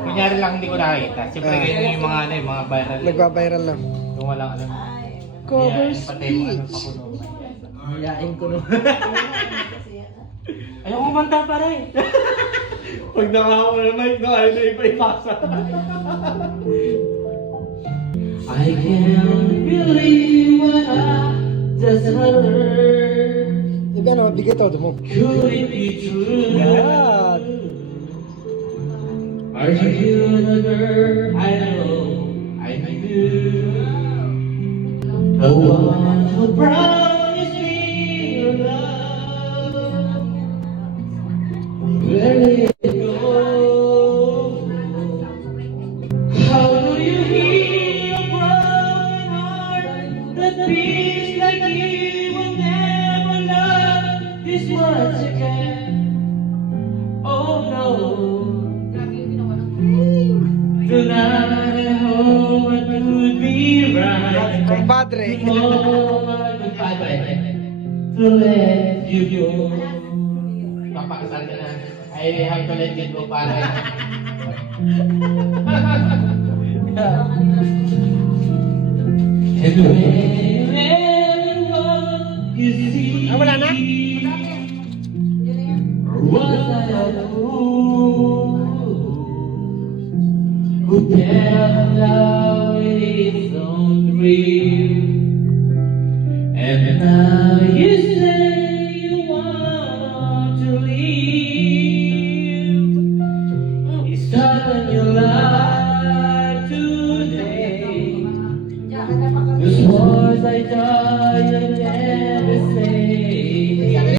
Kunyari lang hindi ko nakakita. Siyempre ganyan yung mga yung mga viral. Nagpa-viral na. Kung walang alam. Cover Pati yung speech. Hiyain ko no. Ayoko kumanta pare. Pag nakakawa ng mic na ayaw na iba ipasa. I can't believe what I just heard. Iba na, mabigay todo mo. Could it be true? Yan. Are you the girl I know I knew? The one who promised me your love. Where did it go? How do you heal a broken heart that beats like you will never love this much again? Oh no. Tonight I hope it could be right. Compadre. To let you go. Papakasal ka na. I have to let you go pare. And when you see Wala na? what I do, who can love